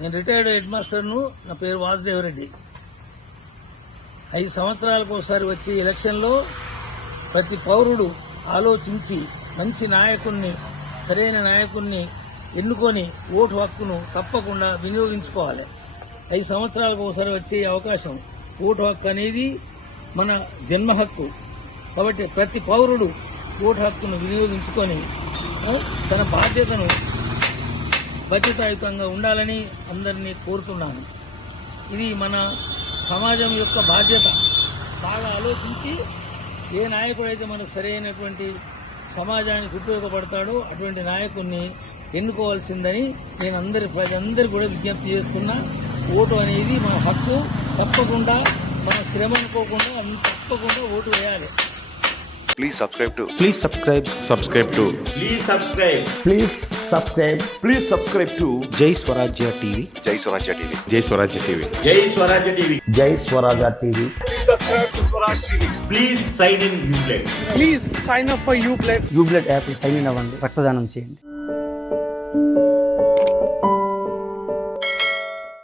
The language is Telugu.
నేను రిటైర్డ్ హెడ్ మాస్టర్ను. నా పేరు వాసుదేవరెడ్డి. 5 సంవత్సరాలకు ఒకసారి వచ్చే ఎలక్షన్లో ప్రతి పౌరుడు ఆలోచించి మంచి నాయకుణ్ణి, సరైన నాయకుణ్ణి ఎన్నుకొని ఓటు హక్కును తప్పకుండా వినియోగించుకోవాలి. 5 సంవత్సరాలకు ఒకసారి వచ్చే అవకాశం, ఓటు హక్కు అనేది మన జన్మ హక్కు. కాబట్టి ప్రతి పౌరుడు ఓటు హక్కును వినియోగించుకొని తన బాధ్యతాయుతంగా ఉండాలని అందరినీ కోరుతున్నాను. ఇది మన సమాజం యొక్క బాధ్యత. బాగా ఆలోచించి ఏ నాయకుడైతే మనకు సరైనటువంటి సమాజానికి ఉపయోగపడతాడో అటువంటి నాయకుడిని ఎన్నుకోవాల్సిందని నేను ప్రజలందరూ కూడా విజ్ఞప్తి చేస్తున్నా. ఓటు అనేది మన హక్కు. తప్పకుండా మన శ్రమ అనుకోకుండా తప్పకుండా ఓటు వేయాలి. Please subscribe to. Please subscribe. Subscribe to. Please subscribe. Please subscribe. Please subscribe to Jai Swarajya TV. Jai Swarajya TV. Jai Swarajya TV. Jai Swarajya TV. Jai Swarajya TV. Please subscribe to Swaraj TV. Please sign in Uplay. Please sign up for Uplay. Ublet app sign in అవ్వండి, రక్తదానం చేయండి.